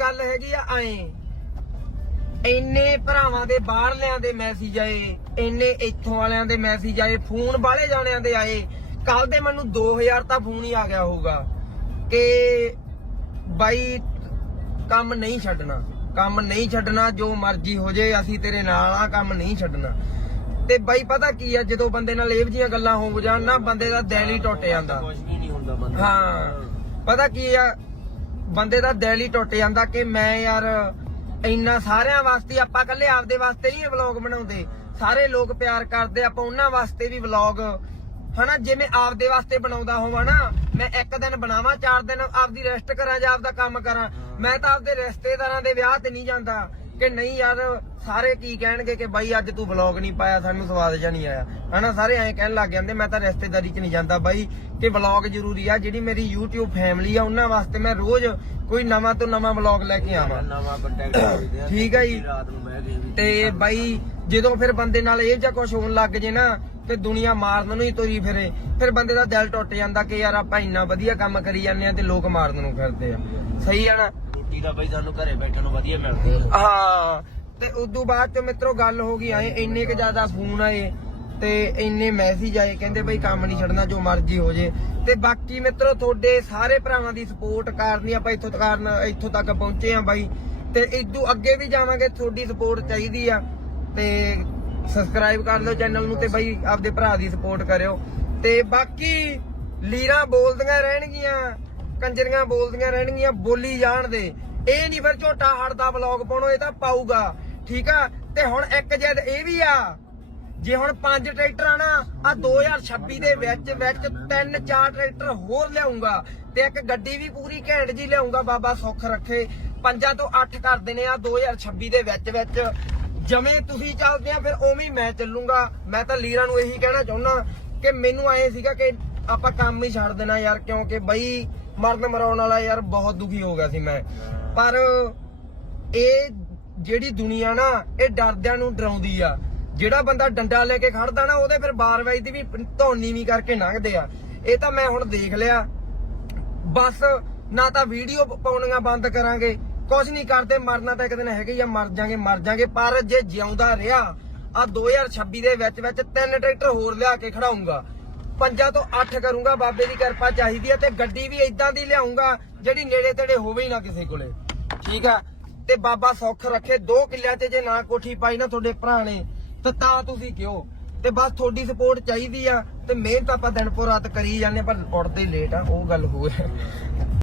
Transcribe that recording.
ਗੱਲ ਹੈਗੀ ਆ ਐ। ਇੰਨੇ ਭਰਾਵਾਂ ਦੇ ਬਾਹਰਲਿਆਂ ਦੇ ਮੈਸੇਜ ਆਏ ਇੰਨੇ ਇੱਥੋਂ ਵਾਲਿਆਂ ਦੇ ਮੈਸੇਜ ਆਏ ਫੋਨ ਬਾਹਲੇ ਜਾਣਿਆਂ ਦੇ ਆਏ। ਕੱਲ ਦੇ ਮੈਨੂੰ 2000 ਤਾਂ ਫੋਨ ਹੀ ਆ ਗਿਆ ਹੋਊਗਾ ਕਿ ਬਾਈ ਕੰਮ ਨਹੀਂ ਛੱਡਣਾ ਕੰਮ ਨਹੀਂ ਛੱਡਣਾ ਜੋ ਮਰਜ਼ੀ ਹੋ ਜੇ ਅਸੀਂ ਤੇਰੇ ਨਾਲ ਆ ਕੰਮ ਨਹੀਂ ਛੱਡਣਾ। ਤੇ ਬਾਈ ਪਤਾ ਕੀ ਆ ਜਦੋਂ ਬੰਦੇ ਨਾਲ ਇਹ ਜੀਆਂ ਗੱਲਾਂ ਹੋ ਜਾਣ ਨਾ ਬੰਦੇ ਦਾ ਦਿਲ ਹੀ ਟੁੱਟ ਜਾਂਦਾ। ਕੁਝ ਵੀ ਨਹੀਂ ਹੁੰਦਾ ਬੰਦਾ ਹਾਂ ਪਤਾ ਕੀ ਆ ਬੰਦੇ ਦਾ ਦਿਲ ਹੀ ਟੁੱਟ ਜਾਂਦਾ ਕਿ ਮੈਂ ਯਾਰ ਇੰਨਾ ਸਾਰਿਆਂ ਵਾਸਤੇ ਆਪਾਂ ਇਕੱਲੇ ਆਪਦੇ ਵਾਸਤੇ ਨਹੀਂ ਵਲੌਗ ਬਣਾਉਂਦੇ। ਸਾਰੇ ਲੋਕ ਪਿਆਰ ਕਰਦੇ ਆਪਾਂ ਉਹਨਾਂ ਵਾਸਤੇ ਵੀ ਵਲੌਗ ਹਨਾ ਜਿਵੇਂ ਆਪਦੇ ਵਾਸਤੇ ਬਣਾਉਂਦਾ ਹੋਵਾਂ ਨਾ ਮੈਂ ਇੱਕ ਦਿਨ ਬਣਾਵਾਂ ਚਾਰ ਦਿਨ ਆਪਦੀ ਰੈਸਟ ਕਰਾਂ ਜਾਂ ਆਪਦਾ ਕੰਮ ਕਰਾਂ। ਮੈਂ ਤਾਂ ਆਪਦੇ ਰਿਸ਼ਤੇਦਾਰਾਂ ਦੇ ਵਿਆਹ ਤੇ ਨਹੀਂ ਜਾਂਦਾ। ਕਿ ਨਹੀਂ ਯਾਰ ਸਾਰੇ ਕੀ ਕਹਿਣਗੇ ਕਿ ਬਾਈ ਅੱਜ ਤੂੰ ਵਲੌਗ ਨਹੀਂ ਪਾਇਆ ਸਾਨੂੰ ਸਵਾਦ ਜਾਂ ਨਹੀਂ ਆਇਆ। ਹਨਾ ਸਾਰੇ ਐਂ ਕਹਿਣ ਲੱਗ ਜਾਂਦੇ ਮੈਂ ਤਾਂ ਰਿਸ਼ਤੇਦਾਰੀ 'ਚ ਨਹੀਂ ਜਾਂਦਾ ਬਾਈ ਕਿ ਵਲੌਗ ਜ਼ਰੂਰੀ ਆ ਜਿਹੜੀ ਮੇਰੀ YouTube ਫੈਮਿਲੀ ਆ ਉਹਨਾਂ ਵਾਸਤੇ ਮੈਂ ਰੋਜ਼ ਕੋਈ ਨਵਾਂ ਤੋਂ ਨਵਾਂ ਵਲੌਗ ਲੈ ਕੇ ਆਵਾਂ। ਨਵਾਂ ਠੀਕ ਆ ਜੀ। ਤੇ ਬਾਈ ਜਦੋਂ ਫਿਰ ਬੰਦੇ ਨਾਲ ਇਹ ਜਾਂ ਕੁਝ ਹੋਣ ਲੱਗ ਜੇ ਨਾ ਤੇ ਦੁਨੀਆ ਮਾਰਨ ਨੂੰ ਹੀ ਤੁਰੀ ਫਿਰੇ। ਫਿਰ ਬੰਦੇ ਦਾ ਦਿਲ ਟੁੱਟ ਜਾਂਦਾ ਕਿ ਯਾਰ ਆਪਾਂ ਇੰਨਾ ਵਧੀਆ ਕੰਮ ਕਰੀ ਜਾਂਦੇ ਆ ਤੇ ਲੋਕ ਮਾਰਨ ਨੂੰ ਫਿਰਦੇ ਆ। ਸਹੀ ਆ ਨਾ? ਰੋਟੀ ਦਾ ਬਈ ਸਾਨੂੰ ਘਰੇ ਬੈਠਣ ਨੂੰ ਵਧੀਆ ਮਿਲਦੀ ਆ। ਹਾਂ, ਤੇ ਉਦੋਂ ਬਾਅਦ ਚ ਮਿੱਤਰੋ ਗੱਲ ਹੋ ਗਈ, ਆਏ ਇੰਨੇ ਕ ਜ਼ਿਆਦਾ ਫੋਨ ਆਏ ਤੇ ਇੰਨੇ ਮੈਸੇਜ ਆਏ, ਕਹਿੰਦੇ ਬਈ ਕੰਮ ਨਹੀਂ ਛੱਡਣਾ, ਜੋ ਮਰਜ਼ੀ ਹੋ ਜੇ। ਤੇ ਬਾਕੀ ਮਿੱਤਰੋ ਤੁਹਾਡੇ ਸਾਰੇ ਭਰਾਵਾਂ ਦੀ ਸਪੋਰਟ ਕਰਨੀ ਆਪਾਂ ਇੱਥੋਂ ਤੱਕ ਕਾਰਨ, ਇੱਥੋਂ ਤੱਕ ਪਹੁੰਚੇ ਆ ਬਾਈ। ਤੇ ਇਦੋਂ ਅੱਗੇ ਵੀ ਜਾਵਾਂਗੇ, ਤੁਹਾਡੀ ਸਪੋਰਟ ਚਾਹੀਦੀ ਆ। ਤੇ ਸਬਸਕ੍ਰਾਈਬ ਕਰ ਲਓ ਚੈਨਲ ਨੂੰ ਤੇ ਬਾਈ ਆਪਦੇ ਭਰਾ ਦੀ ਸਪੋਰਟ ਕਰਿਓ। ਤੇ ਬਾਕੀ ਲੀਰਾਂ ਬੋਲਦੀਆਂ ਰਹਿਣਗੀਆਂ। ਕੰਜਰੀਆਂ ਬੋਲਦੀਆਂ ਰਹਿਣਗੀਆਂ ਬੋਲੀ ਜਾਣ ਦੇ। ਇਹ ਨਹੀਂ ਫਿਰ ਝੋਟਾ ਹੜਦਾ ਵਲੌਗ ਪਾਉਣੋ, ਇਹ ਤਾਂ ਪਾਊਗਾ। ਠੀਕ ਆ? ਤੇ ਹੁਣ ਇੱਕ ਜਦ ਇਹ ਵੀ ਆ। ਜੇ ਹੁਣ ਪੰਜ ਟਰੈਕਟਰ ਆ ਨਾ ਆ 2026 ਦੇ ਵਿੱਚ ਵਿੱਚ ਤਿੰਨ ਚਾਰ ਟਰੈਕਟਰ ਹੋਰ ਲਿਆਉਂਗਾ ਤੇ ਇੱਕ ਗੱਡੀ ਵੀ ਪੂਰੀ ਘੈਂਟ ਜੀ ਲਿਆਉਂਗਾ ਬਾਬਾ ਸੁੱਖ ਰੱਖੇ। ਪੰਜਾਂ ਤੋਂ 8 ਕਰ ਦੇਣੇ ਆ 2026 ਦੇ ਵਿੱਚ ਵਿੱਚ। ਜਿਵੇਂ ਤੁਸੀਂ ਚੱਲਦੇ ਆ, ਫਿਰ ਉਵੇਂ ਮੈਂ ਚੱਲੂਗਾ। ਮੈਂ ਤਾਂ ਲੀਰਾਂ ਨੂੰ ਇਹੀ ਕਹਿਣਾ ਚਾਹੁੰਦਾ ਕਿ ਮੈਨੂੰ ਆਏ ਸੀਗਾ ਕਿ ਆਪਾਂ ਕੰਮ ਹੀ ਛੱਡ ਦੇਣਾ ਯਾਰ, ਕਿਉਂਕਿ ਬਈ ਮਰਨ ਮਰਾਉਣ ਵਾਲਾ ਯਾਰ ਬਹੁਤ ਦੁਖੀ ਹੋ ਗਿਆ ਸੀ ਮੈਂ। ਪਰ ਇਹ ਜਿਹੜੀ ਦੁਨੀਆ ਨਾ, ਇਹ ਡਰਦਿਆਂ ਨੂੰ ਡਰਾਉਂਦੀ ਆ। ਜਿਹੜਾ ਬੰਦਾ ਡੰਡਾ ਲੈ ਕੇ ਖੜਦਾ ਨਾ, ਉਹਦੇ ਫਿਰ ਬਾਰਵਾਈ ਦੀ ਵੀ ਧੌਣੀ ਵੀ ਕਰਕੇ ਲੰਘਦੇ ਆ। ਇਹ ਤਾਂ ਮੈਂ ਹੁਣ ਦੇਖ ਲਿਆ। ਬਸ ਨਾ ਤਾਂ ਵੀਡੀਓ ਪਾਉਣੀਆਂ ਬੰਦ ਕਰਾਂਗੇ। ਕੁਝ ਨਹੀਂ ਕਰਦੇ, ਮਰਨਾ ਤਾਂ ਇੱਕ ਦਿਨ ਹੈਗੇ ਹੀ ਆ, ਮਰ ਜਾਗੇ ਮਰ ਜਾਗੇ। ਪਰ ਜੇ ਜਿਉਂਦਾ ਰਿਹਾ ਆ 2026 ਦੇ ਵਿੱਚ ਵਿੱਚ ਤਿੰਨ ਟਰੈਕਟਰ ਹੋਰ ਲਿਆ ਕੇ ਖੜਾਉਂਗਾ। ਪੰਜਾਂ ਤੋਂ 8 ਕਰੂੰਗਾ ਬਾਬੇ ਦੀ ਕਿਰਪਾ ਚਾਹੀਦੀ ਹੈ ਤੇ ਗੱਡੀ ਵੀ ਇਦਾਂ ਦੀ ਲਿਆਉਂਗਾ ਜਿਹੜੀ ਨੇੜੇ ਤੇੜੇ ਹੋਵੇ ਹੀ ਨਾ ਕਿਸੇ ਕੋਲੇ। ਠੀਕ ਆ? ਤੇ ਬਾਬਾ ਸੁੱਖ ਰੱਖੇ 2 ਕਿੱਲਿਆਂ 'ਚ ਜੇ ਨਾ ਕੋਠੀ ਪਾਈ ਨਾ ਤੁਹਾਡੇ ਭਰਾ ਨੇ ਤੇ ਤਾਂ ਤੁਸੀਂ ਕਿਉਂ? ਤੇ ਬਸ ਤੁਹਾਡੀ ਸਪੋਰਟ ਚਾਹੀਦੀ ਆ ਤੇ ਮਿਹਨਤ ਆਪਾਂ ਦਿਨ ਪੋ ਰਾਤ ਕਰੀ ਜਾਂਦੇ ਆ, ਪਰ ਉੱਠਦੇ ਲੇਟ ਆ ਉਹ ਗੱਲ ਹੋਰ ਹੈ।